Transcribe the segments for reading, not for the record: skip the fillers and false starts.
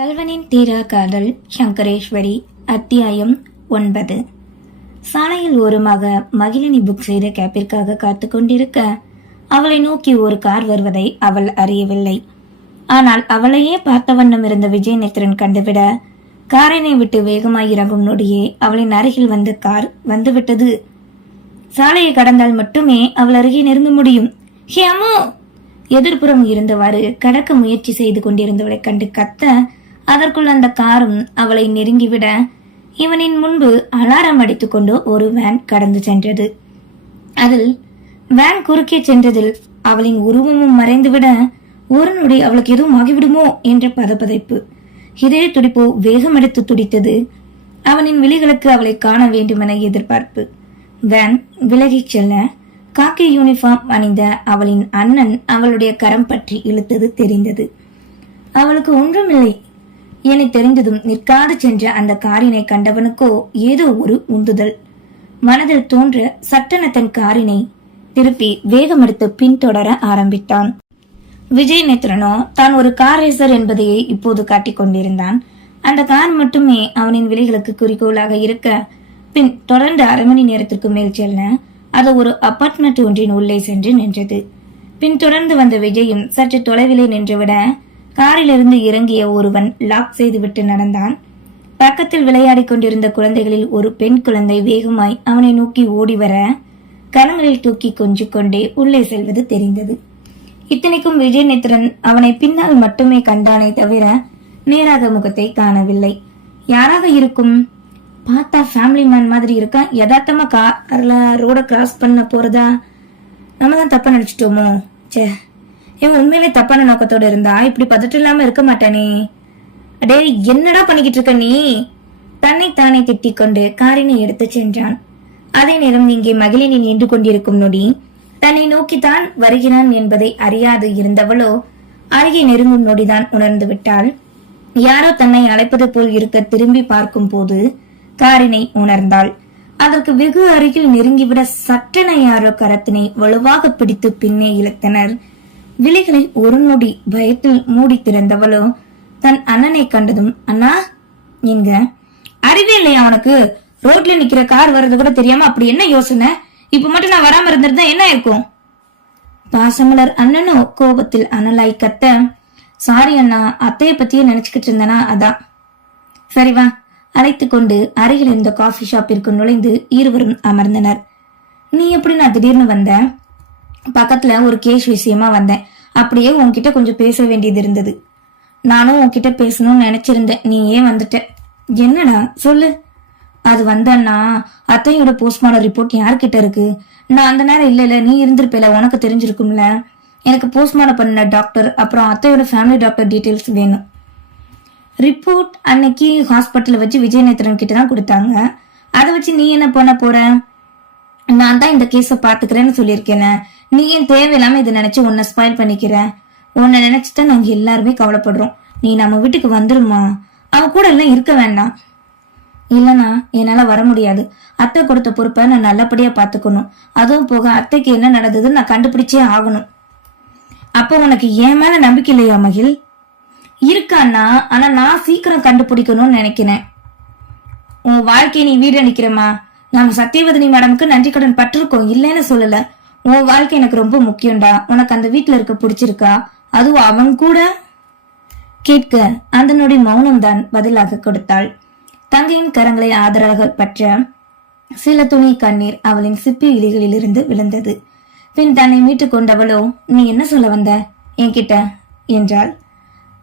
கல்வனின் தீரா காதல் சங்கரேஸ்வரி அத்தியாயம் 9. சாலையில் ஓரமாக மகிழினி புக் செய்த கேப்பிற்காக காத்து கொண்டிருக்க அவளை நோக்கி ஒரு கார் வருவதை அவள் அறியவில்லை. ஆனால் அவளையே பார்த்த வண்ணம் இருந்த விஜய் நேத்திரன் கண்டுவிட காரினை விட்டு வேகமாய் இறங்கும் நொடியே அவளின் அருகில் வந்த கார் வந்துவிட்டது. சாலையை கடந்தால் மட்டுமே அவள் அருகே நெருங்க முடியும். ஹே அம்மோ! எதிர்ப்புறம் இருந்தவாறு கடக்க முயற்சி செய்து கொண்டிருந்தவளை கண்டு கத்த அதற்குள் அந்த காரும் அவளை நெருங்கிவிட இவனின் முன்பு அலாரம் அடித்துக் கொண்டு ஒரு வேன் கடந்து சென்றது. அதில் வேன் குறுக்கே சென்றதில் அவளின் உருவமும் மறைந்துவிட ஒரு நொடி அவளுக்கு எதுவும் ஆகிவிடுமோ என்ற பதப்பதைப்பு, இதய துடிப்பு வேகம் எடுத்து துடித்தது. அவனின் விழிகளுக்கு அவளை காண வேண்டுமென எதிர்பார்ப்பு. வேன் விலகிச் செல்ல காக்கி யூனிஃபார்ம் அணிந்த அவளின் அண்ணன் அவளுடைய கரம் பற்றி இழுத்தது தெரிந்தது. அவளுக்கு ஒன்றுமில்லை என தெரிந்ததும் நிற்காது சென்ற அந்த காரினை கண்டவனுக்கோ ஏதோ ஒரு உந்துதல் மனதில் தோன்ற சட்டென தன் காரினை திருப்பி வேகமெடுத்து பின்தொடர ஆரம்பித்தான். விஜய் நேத்ரனோ தான் ஒரு கார் ரேசர் என்பதையே இப்போது காட்டிக் கொண்டிருந்தான். அந்த கார் மட்டுமே அவனின் விழிகளுக்கு குறிக்கோளாக இருக்க பின் தொடர்ந்து அரை மணி நேரத்திற்கு மேல் செல்ல அது ஒரு அபார்ட்மெண்ட் ஒன்றின் உள்ளே சென்று நின்றது. பின் தொடர்ந்து வந்த விஜயும் சற்று தொலைவிலே நின்றுவிட காரிலிருந்து இறங்கிய ஒருவன் லாக் செய்துவிட்டு நடந்தான். பக்கத்தில் விளையாடி கொண்டிருந்த குழந்தைகளில் ஒரு பெண் குழந்தை வேகமாய் அவனை நோக்கி ஓடி வர கரங்களில் தூக்கி கொஞ்சிக் கொண்டே உள்ளே செல்வது தெரிந்தது. இத்தனைக்கும் விஜய் நேத்ரன் அவனை பின்னால் மட்டுமே கண்டானே தவிர நேராக முகத்தை காணவில்லை. யாராக இருக்கும்? பார்த்தா ஃபேமிலி மேன் மாதிரி இருக்கா. யதார்த்தமா கார்ல ரோட கிராஸ் பண்ண போறதா? நம்ம தான் தப்பா நினைச்சிட்டோமோ? சே, இவன் உண்மையிலே தப்பான நோக்கத்தோட இருந்தா இப்படி பதட்டம் இல்லாம இருக்க மாட்டானே. அடே, என்னடா பண்ணிக்கிட்டு இருக்க நீ? தன்னை தானே திட்டிக் கொண்டு காரினை எடுத்து சென்றான். அதே நேரம் இங்கே மகிழினி நின்று கொண்டிருக்கும் நொடி தன்னை நோக்கித்தான் வருகிறான் என்பதை அறியாது இருந்தவளோ அருகே நெருங்கும் நொடிதான் உணர்ந்து விட்டாள். யாரோ தன்னை அழைப்பது போல் இருக்க திரும்பி பார்க்கும் போது காரினை உணர்ந்தாள். அதற்கு வெகு அருகில் நெருங்கிவிட சட்டென யாரோ கரத்தினை வலுவாக பிடித்து பின்னே இழுத்தனர். விழிகளை ஒரு நொடி பயத்தில் மூடி திறந்தவளோ தன் அண்ணனை கண்டதும், அண்ணா எங்க? அறிவே இல்லையா உனக்கு? ரோட்ல நிக்கிற கார் வர்றது கூட தெரியாம அப்படி என்ன யோசனை? இப்ப மட்டும் நான் வராம இருந்திருந்தா என்ன இருக்கும்? பாசமலர் அண்ணனோ கோபத்தில் அனலாய் கத்த, சாரி அண்ணா, அத்தைய பத்தியே நினைச்சுக்கிட்டு இருந்தனா, அதான். சரி வா, அழைத்து கொண்டு அருகில் இருந்த காஃபி ஷாப்பிற்கு நுழைந்து இருவரும் அமர்ந்தனர். நீ எப்படி நான் திடீர்னு வந்த? பக்கத்துல ஒரு கேஸ் விஷயமா வந்தேன். அப்படியே உன்கிட்ட கொஞ்சம் பேச வேண்டியது இருந்தது. நானும் உன்கிட்ட பேசணும்னு நினைச்சிருந்தேன். நீ ஏன் வந்துட்ட? என்னடா சொல்லு. அது வந்தன்னா அத்தையோட போஸ்ட்மார்டம் ரிப்போர்ட் யார்கிட்ட இருக்கு? நான் அந்த நேரம் இல்ல நீ இருந்திருப்பேல, உனக்கு தெரிஞ்சிருக்கும்ல. எனக்கு போஸ்ட்மார்டம் பண்ண டாக்டர் அப்புறம் அத்தையோட ஃபேமிலி டாக்டர் டீடைல்ஸ் வேணும். ரிப்போர்ட் அன்னைக்கு ஹாஸ்பிட்டல் வச்சு விஜய் நேத்ரன் கிட்ட தான் கொடுத்தாங்க. அதை வச்சு நீ என்ன பண்ண போற? நான் தான் இந்த கேஸ பாத்துக்கிறேன்னு சொல்லியிருக்கேன். நீ ஏன் தேவையில்லாம இதை நினைச்சு உன்னை ஸ்பாயில் பண்ணிக்கிற? உன்னை நினைச்சுதான் நாங்க எல்லாருமே கவலைப்படுறோம். நீ நம்ம வீட்டுக்கு வந்துருமா? அவ கூட எல்லாம் இருக்க வேண்டாம். இல்லனா என்னால வர முடியாது. அத்தை கொடுத்த பொறுப்பை நான் நல்லபடியா பாத்துக்கணும். அதுவும் போக அத்தைக்கு என்ன நடந்ததுன்னு நான் கண்டுபிடிச்சே ஆகணும். அப்ப உனக்கு என் மேல நம்பிக்கை இல்லையா மகிழ்? இருக்கான்னா, ஆனா நான் சீக்கிரம் கண்டுபிடிக்கணும்னு நினைக்கிறேன். உன் வாழ்க்கையை நீ வீடு நிக்கிறமா? நாம சத்தியவதனி மேடமுக்கு நன்றி கடன் பட்டிருக்கோம், இல்லைன்னு சொல்லல. உன் வாழ்க்கை எனக்கு ரொம்ப முக்கியம்டா. உனக்கு அந்த வீட்டுல இருக்க பிடிச்சிருக்கா? அதுவும் அவன் கூட? கேட்க அந்த நொடி மௌனம் தான் பதிலாக கொடுத்தாள். தங்கையின் கரங்களை ஆதரவாக பற்ற சில துணி கண்ணீர் அவளின் சிப்பி இலைகளில் இருந்து விழுந்தது. பின் தன்னை மீட்டுக் கொண்டவளோ, நீ என்ன சொல்ல வந்த என்கிட்ட என்றாள்.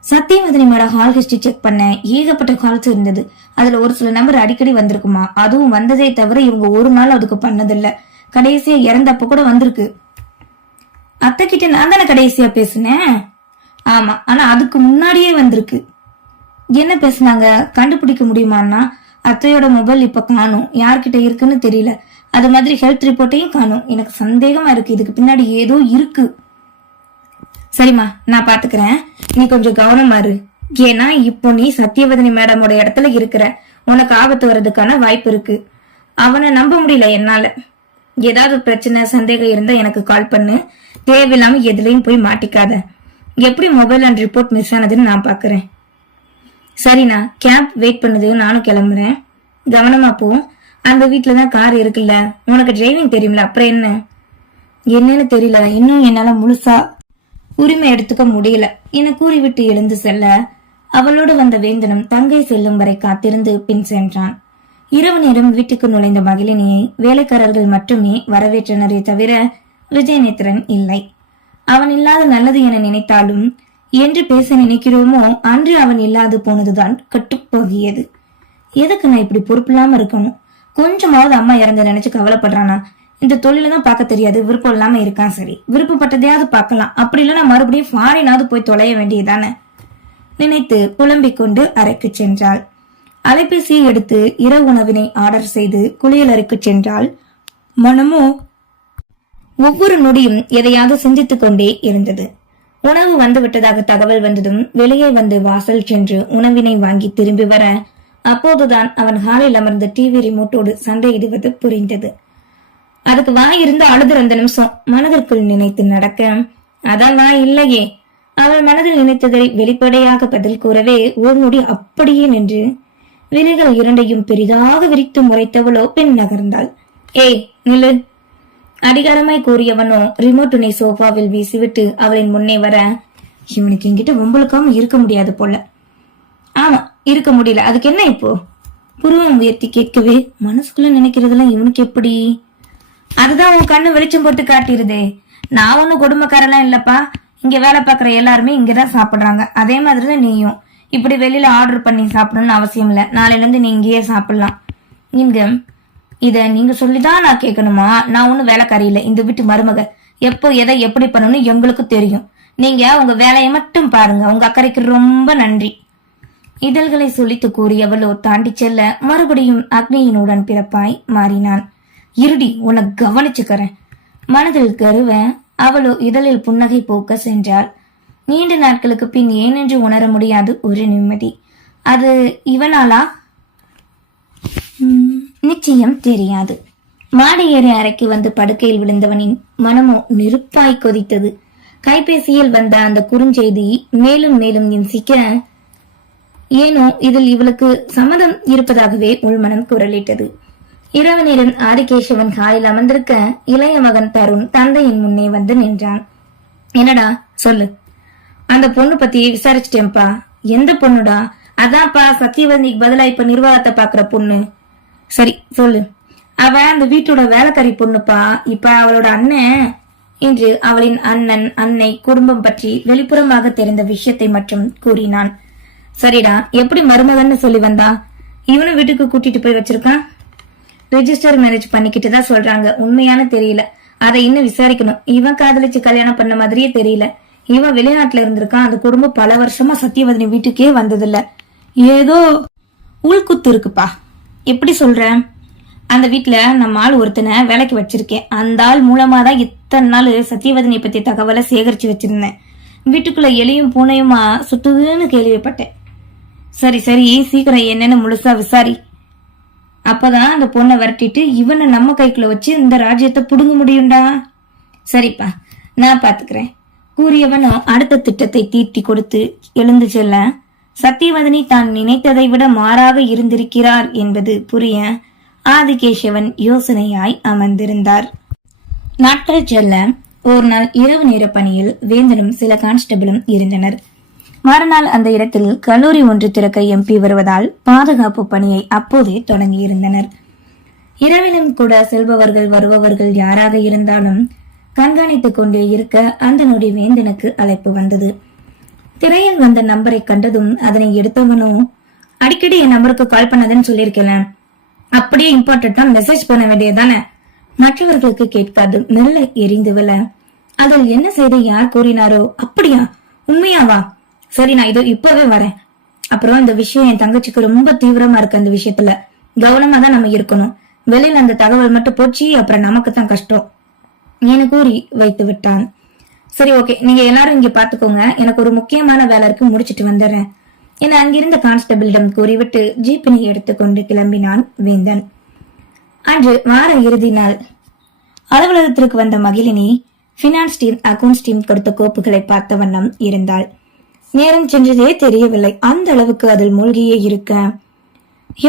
சத்தியவதனி மேடம் ஹால் ஹிஸ்டரி செக் பண்ண ஏகப்பட்ட கால்ஸ் இருந்தது. அதுல ஒரு சில நம்பர் அடிக்கடி வந்திருக்குமா. அதுவும் வந்ததே தவிர இவங்க ஒரு நாள் அதுக்கு பண்ணதில்ல. கடைசியா இறந்தப்ப கூட வந்திருக்கு. அத்தை கிட்ட நான் தானே கடைசியா பேசினேன். ஆமா, ஆனா அதுக்கு முன்னாடியே வந்திருக்கு. என்ன பேசினாங்க? கண்டுபிடிக்க முடியுமான்னா, அத்தையோட மொபைல் இப்ப காணும், யார்கிட்ட இருக்குன்னு தெரியல. அது மாதிரி ஹெல்த் ரிப்போர்ட்டையும் காணும். எனக்கு சந்தேகமா இருக்கு, இதுக்கு பின்னாடி ஏதோ இருக்கு. சரிம்மா, நான் பாத்துக்கிறேன். நீ கொஞ்சம் கவனமா இரு. ஏன்னா இப்போ நீ சத்தியவதனி மேடமோட இடத்துல இருக்கிற. உனக்கு ஆபத்து வர்றதுக்கான வாய்ப்பு இருக்கு. அவனை நம்ப முடியல என்னால. ஏதாவது பிரச்சனை சந்தேகம் இருந்தா எனக்கு கால் பண்ணு. தேவையில்லாம எதுலயும் போய் மாட்டிக்காத. எப்படி மொபைல் அண்ட் ரிப்போர்ட் மிஸ் ஆனதுன்னு நான் பாக்குறேன். சரிண்ணா, கேப் வெயிட் பண்ணுது, நானும் கிளம்புறேன். கவனமா போ. அந்த வீட்டுலதான் கார் இருக்குல்ல, உனக்கு டிரைவிங் தெரியும்ல, அப்புறம் என்ன? என்னன்னு தெரியல, இன்னும் என்னால முழுசா உரிமை எடுத்துக்க முடியல என கூறிவிட்டு எழுந்து செல்ல, அவளோடு வந்த வேந்தனும் தங்கை செல்லும் வரை காத்திருந்து பின் சென்றான். இரவு நேரம் வீட்டுக்கு நுழைந்த மகிழினியை வேலைக்காரர்கள் மட்டுமே வரவேற்றனரே தவிர விஜயநேத்திரன் இல்லை. அவன் இல்லாத நல்லது என நினைத்தாலும் என்று பேச நினைக்கிறோமோ அன்று அவன் இல்லாது போனதுதான் கட்டுப்போகியது. எதுக்கு நான் இப்படி பொறுப்பில்லாம இருக்கணும்? கொஞ்சமாவது அம்மா இறந்த நினைச்சு கவலைப்படுறானா? இந்த தொழில தான் பார்க்க தெரியாது, விருப்பம் இல்லாம இருக்கான். சரி, விருப்பப்பட்டதையாவது பார்க்கலாம், அப்படி இல்லைன்னா மறுபடியும் ஃபாரினாவது போய் தொலைய வேண்டியதானே நினைத்து புலம்பிக் கொண்டு அறைக்கு சென்றாள். அலைபேசியை எடுத்து இரவு உணவினை ஆர்டர் செய்து குளியல் அறைக்கு சென்றாள். மனமோ ஒவ்வொரு நொடியும் எதையாவது சிந்தித்துக் கொண்டே இருந்தது. உணவு வந்து விட்டதாக தகவல் வந்ததும் வெளியே வந்து வாசல் சென்று உணவினை வாங்கி திரும்பி வர, அப்போதுதான் அவன் ஹாலில் அமர்ந்த டிவி ரிமோட்டோடு சண்டையிடுவது புரிந்தது. அதுக்கு வாய் இருந்து அழுது 2 நிமிஷம் மனதிற்குள் நினைத்து நடக்க, அதான் வாய் இல்லையே. அவள் மனதில் நினைத்ததை வெளிப்படையாக பதில் கூறவே ஒரு நொடி அப்படியே நின்று விழிகள் 2ஐயும் பெரிதாக விரித்து முறைத்தவளோ பின் நகர்ந்தாள். ஏய் நில்லு! அதிகாரமாய் கூறியவனோ ரிமோட்டினை சோஃபாவில் வீசிவிட்டு அவளின் முன்னே வர, இவனுக்கு என்கிட்ட வம்பளுக்காம இருக்க முடியாது போல. ஆமா, இருக்க முடியல, அதுக்கு என்ன இப்போ? புருவம் உயர்த்தி கேட்கவே, மனசுக்குள்ள நினைக்கிறதெல்லாம் இவனுக்கு எப்படி? அதுதான் உன் கண்ணு வெளிச்சம் போட்டு காட்டிருதே. நான் ஒன்னும் கொடுமைக்காரெல்லாம் இல்லப்பா. இங்க வேலை பார்க்கற எல்லாருமே இங்கதான் சாப்பிடுறாங்க. அதே மாதிரிதான் நீயும். இப்படி வெளியில ஆர்டர் பண்ணி சாப்பிடணும்னு அவசியம் இல்ல. நாளையில இருந்து நீ இங்கேயே சாப்பிடலாம். இங்க இத நீங்க சொல்லிதான் நான் கேட்கணுமா? நான் ஒன்னும் வேலைக்காரி இல்ல, இந்த வீட்டு மருமக. எப்போ எதை எப்படி பண்ணணும்னு எங்களுக்கு தெரியும். நீங்க உங்க வேலையை மட்டும் பாருங்க. உங்க அக்கறைக்கு ரொம்ப நன்றி. இதழ்களை சொல்லித்து கூறியவளோ தாண்டி செல்ல மறுபடியும் அக்னியினுடன் பிறப்பாய் மாறினான். இருடி, உன்னை கவனிச்சுக்கிறேன். மனதில் கருவ அவளோ இதழில் புன்னகை போக்க சென்றாள். நீண்ட நாட்களுக்கு பின் ஏனென்று உணர முடியாது ஒரு நிம்மதி. அது இவனாலா? நிச்சயம் தெரியாது. மாடி ஏறி அறைக்கு வந்து படுக்கையில் விழுந்தவனின் மனமோ நெருப்பாய் கொதித்தது. கைபேசியில் வந்த அந்த குறுஞ்செய்தி மேலும் மேலும் இன்சிக்க, ஏனோ இதில் இவளுக்கு சம்மதம் இருப்பதாகவே உள்மனம் குரலிட்டது. இரவு நேரம் ஆதிகேசவன் காலில் அமர்ந்திருக்க இளைய மகன் தருண் தந்தையின் முன்னே வந்து நின்றான். என்னடா சொல்லு. அந்த பொண்ணு பத்தி விசாரிச்சிட்டேன்பா. எந்த பொண்ணுடா? அதான்ப்பா, சத்தியவதிக்கு பதிலா இப்ப நிர்வாகத்தை பாக்குற பொண்ணு. சரி சொல்லு. அவ அந்த வீட்டோட வேலைக்காரி பொண்ணுப்பா. இப்ப அவளோட அண்ணன் இன்று அவளின் அண்ணன் அன்னை குடும்பம் பற்றி வெளிப்புறமாக தெரிந்த விஷயத்தை மட்டும் கூறினான். சரிடா, எப்படி மருமகன்னு சொல்லி வந்தா? இவனும் வீட்டுக்கு கூட்டிட்டு போய் வச்சிருக்கான். ரெஜிஸ்டர் மேரேஜ் பண்ணிக்கிட்டு தான் சொல்றாங்க. உண்மையான தெரியல, அதை இன்னும் விசாரிக்கணும். இவன் காதலிச்சு கல்யாணம் பண்ண மாதிரியே தெரியல. இவன் வெளிநாட்டுல இருந்திருக்கான். அந்த குடும்பம் பல வருஷமா சத்தியவதனி வீட்டுக்கே வந்ததில்ல. ஏதோ உள்குத்து இருக்குப்பா. எப்படி சொல்ற? அந்த வீட்டுல நம்ம ஆள் ஒருத்தனை வேலைக்கு வச்சிருக்கேன். அந்த ஆள் மூலமா தான் இத்தனை நாள் சத்தியவதனியை பத்தி தகவலை சேகரிச்சு வச்சிருந்தேன். வீட்டுக்குள்ள எலியும் பூனையுமா சுத்துதுன்னு கேள்விப்பட்டேன். சரி சரி, சீக்கிரம் என்னன்னு முழுசா விசாரி. அப்பதான் அந்த பொண்ணை விரட்டிட்டு இவனை நம்ம கைக்குள்ள வச்சு இந்த ராஜ்யத்தை புடுங்க முடியும்டா. சரிப்பா, நான் பாத்துக்கிறேன் கூறியவனோ அடுத்த திட்டத்தை தீட்டி கொடுத்து எழுந்து செல்ல, சத்தியவதனி தான் நினைத்ததை விட மாறாக இருந்திருக்கிறார் என்பது புரிய ஆதிகேசவன் யோசனையாய் அமர்ந்திருந்தார். நாட்கள் செல்ல ஒரு நாள் இரவு நேர பணியில் வேந்தனும் சில கான்ஸ்டபிளும் இருந்தனர். மறுநாள் அந்த இடத்தில் கல்லூரி ஒன்று திறக்க எம்பி வருவதால் பாதுகாப்பு பணியை அப்போதே தொடங்கி இருந்தனர். இரவிலும் கூட செல்பவர்கள் வருபவர்கள் யாராக இருந்தாலும் கண்காணித்துக் கொண்டே இருக்க அந்த நொடி வேந்தனுக்கு அழைப்பு வந்தது. திரையில் வந்த நம்பரை கண்டதும் அதனை எடுத்தவனும், அடிக்கடி என் நம்பருக்கு கால் பண்ணதுன்னு சொல்லியிருக்கேன், அப்படியே இம்பார்ட்டன்டா மெசேஜ் பண்ண வேண்டியதானே? மற்றவர்களுக்கு கேட்காது மெல்ல எரிந்து விழ, அதில் என்ன செய்தி யார் கூறினாரோ? அப்படியா? உண்மையாவா? சரி, நான் இதோ இப்பவே வரேன். அப்புறம் இந்த விஷயம் என் தங்கச்சிக்கு ரொம்ப தீவிரமா இருக்கு. அந்த விஷயத்துல கவனமா தான் நம்ம இருக்கணும். வெளியில அந்த தகவல் மட்டும் போச்சு, அப்புறம் நமக்கு தான் கஷ்டம் என கூறி வைத்து விட்டான். சரி ஓகே, நீங்க எல்லாரும் இங்க பாத்துக்கோங்க, எனக்கு ஒரு முக்கியமான வேலை இருக்கு, முடிச்சிட்டு வந்துடுறேன் என அங்கிருந்த கான்ஸ்டபிளிடம் கூறிவிட்டு ஜீப்பினை எடுத்துக்கொண்டு கிளம்பினான் வேந்தன். அன்று வார இறுதி நாள். அலுவலகத்திற்கு வந்த Magizhini finance team accounts team கொடுத்த கோப்புகளை பார்த்த வண்ணம் இருந்தாள். நேரம் சென்றதே தெரியவில்லை. அந்த அளவுக்கு அதில் மூழ்கியே இருக்க,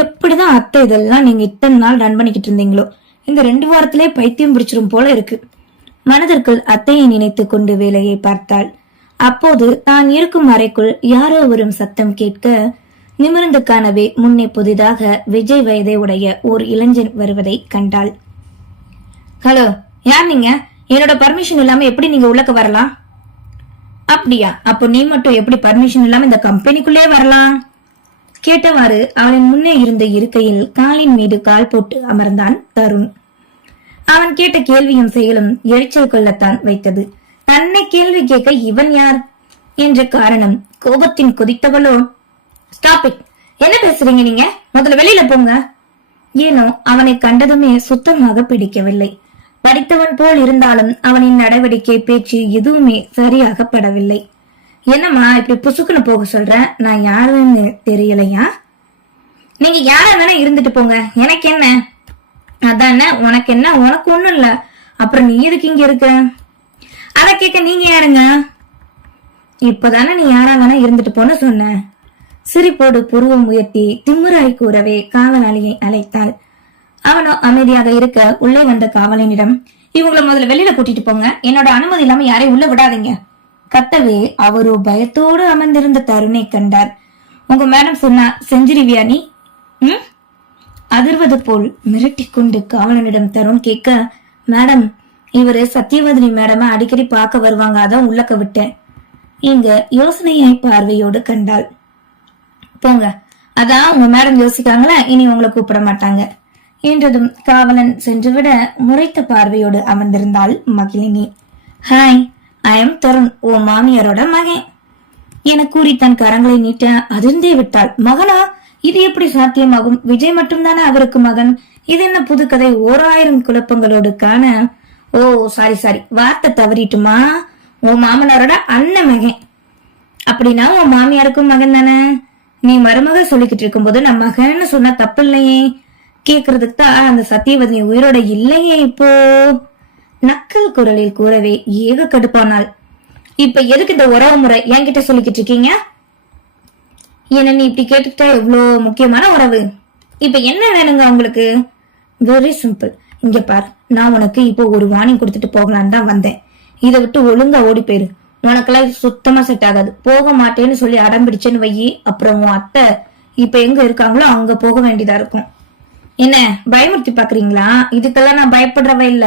எப்படிதான் அத்தை இதெல்லாம் நீங்க இத்தனை நாள் ரன் பண்ணிக்கிட்டு இருந்தீங்களோ, இந்த 2 வாரத்திலே பைத்தியம் பிடிச்சிரும் போல இருக்கு. மனதிற்குள் அத்தையை நினைத்து கொண்டு வேலையை பார்த்தாள். அப்போது தான் இருக்கும் அறைக்குள் யாரோ வரும் சத்தம் கேட்க, நிமிர்ந்து காணவே முன்னே புதிதாக விஜய் வயதை உடைய ஓர் இளைஞன் வருவதை கண்டாள். ஹலோ, யார் நீங்க? என்னோட பர்மிஷன் இல்லாம எப்படி நீங்க உள்ளக்க வரலாம்? அப்படியா? அப்போ நீ மட்டும் எப்படி பர்மிஷன் இல்லாம இந்த கம்பெனிக்குள்ளே வரலாம்? கேட்டவாறு அவளின் முன்னே இருந்த இருக்கையில் காலின் மீது கால் போட்டு அமர்ந்தான் தருண். அவன் கேட்ட கேள்வியும் செயலும் எரிச்சல் கொள்ளத்தான் வைத்தது. தன்னை கேள்வி கேட்க இவன் யார் என்ற காரணம் கோபத்தின் கொதித்தவளோ, ஸ்டாப் இட், என்ன பேசுறீங்க நீங்க? முதல்ல வெளியில போங்க. ஏனோ அவனை கண்டதுமே சுத்தமாக பிடிக்கவில்லை. படித்தவன் போல் இருந்தாலும் அவனின் நடவடிக்கை, பேச்சு எதுவுமே சரியாக படவில்லை. என்னம்மா இப்படி புசுக்குன்னு போக சொல்ற? நான் யாருன்னு தெரியலையா? நீங்க யாரா வேணா இருந்துட்டு போங்க, எனக்கு என்ன? அதானே, உனக்கு என்ன? உனக்கு ஒண்ணும் இல்ல, அப்புறம் நீ எதுக்கு இங்க இருக்க? அத கேட்க நீங்க யாருங்க? இப்பதானே நீ யாரா வேணா இருந்துட்டு போன்னு சொன்ன. சிரிப்போடு புருவம் உயர்த்தி திமிராய் கூறவே காவலாளியை அழைத்தாள். அவனோ அமைதியாக இருக்க உள்ளே வந்த காவலனிடம், இவங்களை முதல்ல வெளியில கூட்டிட்டு போங்க, என்னோட அனுமதி இல்லாம யாரையும் உள்ள விடாதீங்க. கத்தவே அவரோ பயத்தோடு அமர்ந்திருந்த தருணை கண்டார். உங்க மேடம் சொன்னா செஞ்சிருவியா நீ? அதிர்வது போல் மிரட்டிக்கொண்டு காவலனிடம் தருண் கேட்க, மேடம், இவரு சத்தியவதினி மேடம அடிக்கடி பார்க்க வருவாங்க, அதான் உள்ளக்க விட்டேன். இங்க யோசனையாய் பார்வையோடு கண்டாள். போங்க, அதான் உங்க மேடம் யோசிக்காங்களா, இனி உங்களை கூப்பிட மாட்டாங்க என்றதும் காவலன் சென்றுவிட முறைத்த பார்வையோடு அமர்ந்திருந்தாள் Magizhini. Hi, I am Tarun, ஓ மாமியாரோட மகன் என கூறி தன் கரங்களை நீட்ட அதிர்ந்தே விட்டாள். மகனா? இது எப்படி சாத்தியமாகும்? விஜய் மட்டும்தானே அவருக்கு மகன். இது என்ன புது கதை? 1000 குழப்பங்களோடு காண, ஓ சாரி, வார்த்தை தவறிட்டுமா, உன் மாமனாரோட அண்ணன் மகன். அப்படின்னா உன் மாமியாருக்கும் மகன் தானே? நீ மருமக சொல்லிக்கிட்டு இருக்கும் போது நான் மகன்னு சொன்னா தப்பு இல்லையே. கேக்குறதுக்கு தான் அந்த சத்தியவதினி உயிரோட இல்லையே இப்போ. நக்கல் குரலில் கூறவே ஏக கடுப்பானாள். இப்ப எதுக்கு இந்த உறவு முறை என்கிட்ட சொல்லிக்கிட்டு இருக்கீங்க? என்ன நீ இப்படி கேட்டுக்கிட்டா எவ்வளவு முக்கியமான உறவு? இப்ப என்ன வேணுங்க உங்களுக்கு? Very simple. இங்க பார், நான் உனக்கு இப்போ ஒரு வார்னிங் கொடுத்துட்டு போகலான்னு தான் வந்தேன். இதை விட்டு ஒழுங்கா ஓடி போயிரு. உனக்கெல்லாம் சுத்தமா செட் ஆகாது. போக மாட்டேன்னு சொல்லி அடம் பிடிச்சேன்னு வையி, அப்புறம் உன் அத்தை இப்ப எங்க இருக்காங்களோ அங்க போக வேண்டியதா இருக்கும். என்ன பயமுறுத்தி பாக்குறீங்களா? இதுக்கெல்லாம் நான் பயப்படுறவ இல்ல.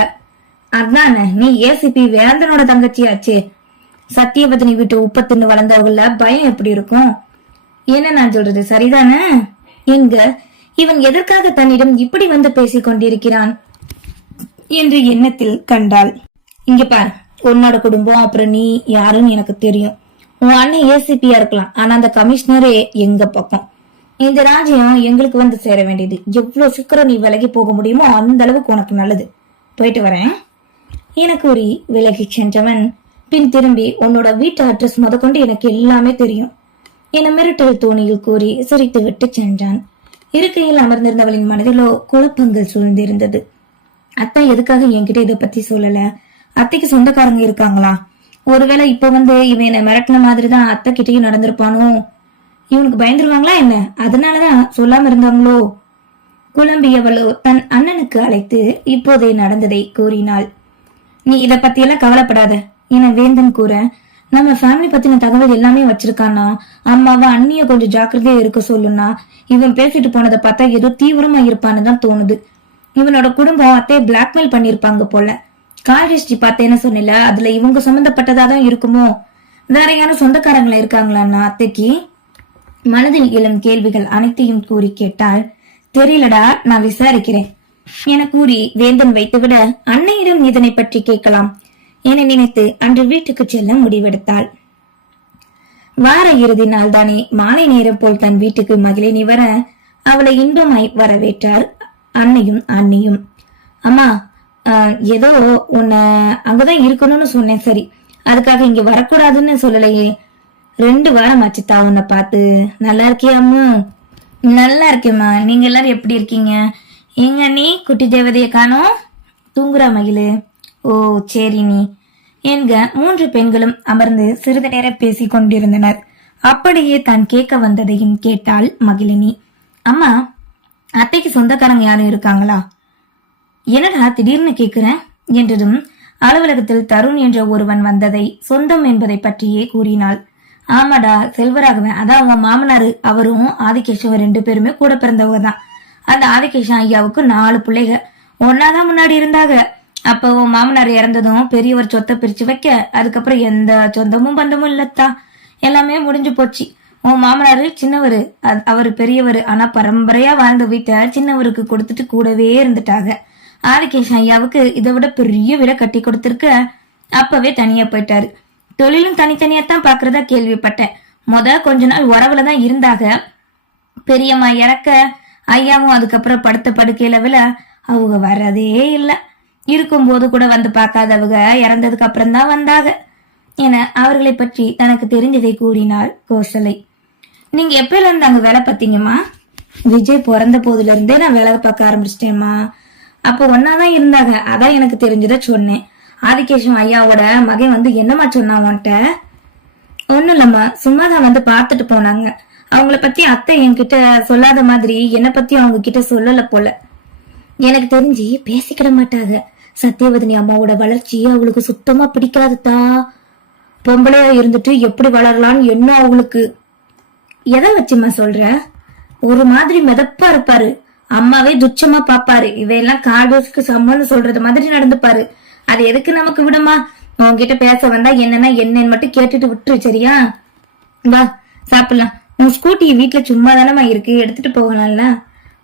அதானே, நீ ஏசிபி வேந்தனோட தங்கச்சியாச்சே. சத்தியவதனி வீட்டு உப்ப தின்னு வளர்ந்தவங்கள பயம் எப்படி இருக்கும்? என்ன நான் சொல்றது சரிதானே? எங்க இவன் எதற்காக தன்னிடம் இப்படி வந்து பேசிக் கொண்டிருக்கிறான் என்று எண்ணத்தில் கண்டாள். இங்க பார், உன்னோட குடும்பம் அப்புறம் நீ யாருன்னு எனக்கு தெரியும். உன் அண்ணன் ஏசிபியா இருக்கலாம், ஆனா அந்த கமிஷனரே எங்க பக்கம். இந்த ராஜ்யம் எங்களுக்கு வந்து சேர வேண்டியது. எவ்வளவு சீக்கிரம் நீ விலகி போக முடியுமோ அந்த அளவுக்கு உனக்கு நல்லது. போயிட்டு வரேன் என கூறி விலகி சென்றவன் பின் திரும்பி, உன்னோட வீட்டு அட்ரஸ் முதற்கொண்டு எனக்கு எல்லாமே தெரியும் என மிரட்டல் தோணியில் கூறி சிரித்து விட்டு சென்றான். இருக்கையில் அமர்ந்திருந்தவளின் மனதிலோ குழப்பங்கள் சூழ்ந்திருந்தது. அத்தை எதுக்காக என்கிட்ட இதை பத்தி சொல்லல? அத்தைக்கு சொந்தக்காரங்க இருக்காங்களா? ஒருவேளை இப்ப வந்து இவன் என்ன மிரட்டின மாதிரிதான் அத்தை கிட்டையும் நடந்திருப்பானோ? இவனுக்கு பயந்துருவாங்களா என்ன? அதனாலதான் சொல்லாம இருந்தாங்களோ? குழம்பியவளோ தன் அண்ணனுக்கு அழைத்து இப்போதே நடந்ததை கூறினாள். நீ இத பத்தி எல்லாம் கவலைப்படாத என வேந்தன் கூற, நம்ம ஃபேமிலி பத்தின தகவல் எல்லாமே வச்சிருக்கானா, அம்மாவா அண்ணிய கொஞ்சம் ஜாக்கிரதையா இருக்க சொல்லுனா, இவன் பேசிட்டு போனதை பார்த்தா ஏதோ தீவிரமா இருப்பான்னு தான் தோணுது. இவனோட குடும்பம் அத்தைய பிளாக்மெயில் பண்ணிருப்பாங்க போல. கால் ஹிஸ்டரி பார்த்தேன்னு சொன்னல, அதுல இவங்க சம்பந்தப்பட்டதா தான் இருக்குமோ? வேற யாரும் சொந்தக்காரங்களா இருக்காங்களான்னா அத்தைக்கு? மனதில் எழும் கேள்விகள் அனைத்தையும் கூறி கேட்டால், தெரியலடா, நான் விசாரிக்கிறேன் என கூறி வேந்தன் வைத்துவிட, அன்னையிடம் இதனை பற்றி கேட்கலாம் என நினைத்து அன்று வீட்டுக்கு செல்ல முடிவெடுத்தாள். வார இறுதி நாள் தானே மாலை நேரம் போல் தன் வீட்டுக்கு மகிழினி வர அவளை இன்பமாய் வரவேற்றார் அன்னையும் அண்ணியும். அம்மா, ஏதோ உன்னை அங்கதான் இருக்கணும்னு சொன்னேன், சரி, அதுக்காக இங்க வரக்கூடாதுன்னு சொல்லலையே. 2 வாரம் ஆச்சுத்தா உன்னை பார்த்து. நல்லா இருக்கியா அம்மு? நல்லா இருக்கேம்மா, நீங்க எல்லாரும் எப்படி இருக்கீங்க? எங்க நீ குட்டி தேவதைய காணோம்? தூங்குறா மகிழு. ஓ சரி நீ என்க 3 பெண்களும் அமர்ந்து சிறிது நேரம் பேசிக் கொண்டிருந்தனர். அப்படியே தான் கேட்க வந்ததையும் கேட்டாள் மகிழினி. அம்மா, அத்தைக்கு சொந்தக்காரங்க யாரும் இருக்காங்களா? என்னடா திடீர்னு கேக்குறேன் என்றதும் அலுவலகத்தில் தருண் என்ற ஒருவன் வந்ததை சொந்தம் என்பதை பற்றியே கூறினாள். ஆமாடா, செல்வராகவன், அதான் உன் மாமனாரு, அவரும் ஆதிகேசவன் 2 பேருமே கூட பிறந்தவங்க தான். அந்த ஆதிகேசன் ஐயாவுக்கு 4 பிள்ளைங்க ஒன்னாதான் முன்னாடி இருந்தாங்க. அப்ப உன் மாமனார் இறந்ததும் பெரியவர் சொத்தை பிரிச்சு வைக்க அதுக்கப்புறம் எந்த சொந்தமும் பந்தமும் இல்லத்தா, எல்லாமே முடிஞ்சு போச்சு. உன் மாமனாரு சின்னவரு, அவரு பெரியவரு, ஆனா பரம்பரையா வாழ்ந்த வீட்டை சின்னவருக்கு கொடுத்துட்டு கூடவே இருந்துட்டாங்க. ஆதிகேசன் ஐயாவுக்கு இதை விட பெரிய வீட கட்டி கொடுத்திருக்க அப்பவே தனியா போயிட்டாரு. தொழிலும் தனித்தனியாத்தான் பாக்குறதா கேள்விப்பட்டேன். கொஞ்ச நாள் உறவுலதான் இருந்தாங்க. பெரியம்மா இறக்க ஐயாவும் அதுக்கப்புறம் படுத்த படுக்கையில விழ அவங்க வர்றதே இல்ல. இருக்கும்போது கூட வந்து பார்க்காதவங்க இறந்ததுக்கு அப்புறம் தான் வந்தாங்க என அவர்களை பற்றி தனக்கு தெரிஞ்சதை கூறினார் கோசலை. நீங்க எப்பல இருந்து அங்க வேலை பார்த்தீங்கம்மா? விஜய் பிறந்த போதுல இருந்தே நான் வேலை பார்க்க ஆரம்பிச்சிட்டேம்மா. அப்ப ஒன்னாதான் இருந்தாங்க, அதான் எனக்கு தெரிஞ்சத சொன்னேன். ஆதிகேசம் ஐயாவோட மகன் வந்து என்னம்மா சொன்னான் உன்கிட்ட? ஒண்ணும் இல்லம்மா, சும்மாதான் வந்து பார்த்துட்டு போனாங்க. அவங்கள பத்தி அத்தை என்கிட்ட சொல்லாத மாதிரி என்ன பத்தி அவங்க கிட்ட சொல்லல போல. எனக்கு தெரிஞ்சு பேசிக்கிட மாட்டாங்க. சத்தியவதனி அம்மாவோட வளர்ச்சி அவளுக்கு சுத்தமா பிடிக்காதுதா. பொம்பளையா இருந்துட்டு எப்படி வளரலான்னு என்ன அவங்களுக்கு. எதை வச்சுமா சொல்ற? ஒரு மாதிரி மிதப்பா இருப்பாரு, அம்மாவே துச்சமா பாப்பாரு. இவையெல்லாம் கார்டோஸ்க்கு சம்மன்னு சொல்றது மாதிரி நடந்துப்பாரு. அது எதுக்கு நமக்கு விடுமா? உன்கிட்ட பேச வந்தா என்னன்னு மட்டும் கேட்டுட்டு விட்டுரு, சரியா? வா சாப்பிடலாம். உன் ஸ்கூட்டி வீட்டுல சும்மா தானமா இருக்கு, எடுத்துட்டு போகலாம்ல.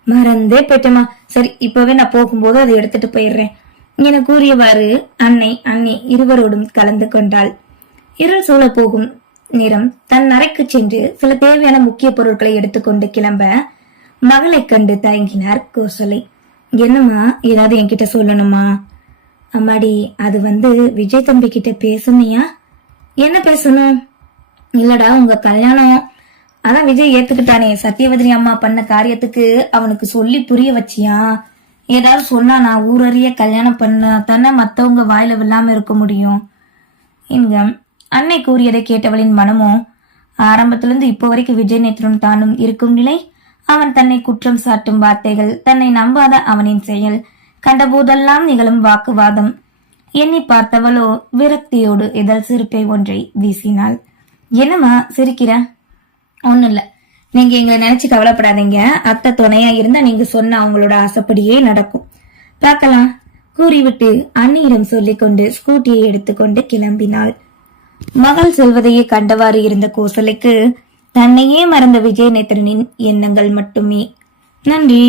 மறந்தே போயிட்டேமா. சரி, இப்பவே நான் போகும்போது அதை எடுத்துட்டு போயிடுறேன் என கூறியவாறு அண்ணி இருவரோடும் கலந்து கொண்டாள். இருள் சூழ போகும் நேரம் தன் அறைக்கு சென்று சில தேவையான முக்கிய பொருட்களை எடுத்துக்கொண்டு கிளம்ப மகளை கண்டு தயங்கினார் கோசலை. என்னம்மா, ஏதாவது என்கிட்ட சொல்லணுமா? அம்மாடி, அது வந்து விஜய் தம்பி கிட்ட பேசுனியா? என்ன பேசணும்? இல்லடா, உங்க கல்யாணம் அதான் விஜய் ஏத்துக்கிட்டானே. சத்தியவதனி அம்மா பண்ண காரியத்துக்கு அவனுக்கு சொல்லி புரிய வச்சியா? ஏதாவது சொன்னா நான் ஊரறிய கல்யாணம் பண்ண தானே மத்தவங்க வாயில விழாம இருக்க முடியும். இங்க அன்னை கூறியதை கேட்டவளின் மனமும் ஆரம்பத்திலிருந்து இப்போ வரைக்கும் விஜய் நேத்திரன் தானும் இருக்கும் நிலை, அவன் தன்னை குற்றம் சாட்டும் வார்த்தைகள், தன்னை நம்பாத அவனின் செயல், கண்டபோதெல்லாம் நிகழும் வாக்குவாதம் எண்ணி பார்த்தவளோ விரக்தியோடு இதழ் சிரிப்பை ஒன்றை வீசினாள். என்னம்மா சிரிக்கிற? ஒண்ணும் இல்ல, நீங்க எங்களை நினைச்சு கவலைப்படாதீங்க. அத்தை துணையா இருந்தா நீங்க சொன்ன அவங்களோட ஆசைப்படியே நடக்கும். பார்க்கலாம் கூறிவிட்டு அன்னியிடம் சொல்லிக்கொண்டு ஸ்கூட்டியை எடுத்துக்கொண்டு கிளம்பினாள். மகள் செல்வதையே கண்டவாறு இருந்த கோசலைக்கு தன்னையே மறந்த விஜயநேத்திரனின் எண்ணங்கள் மட்டுமே. நன்றி.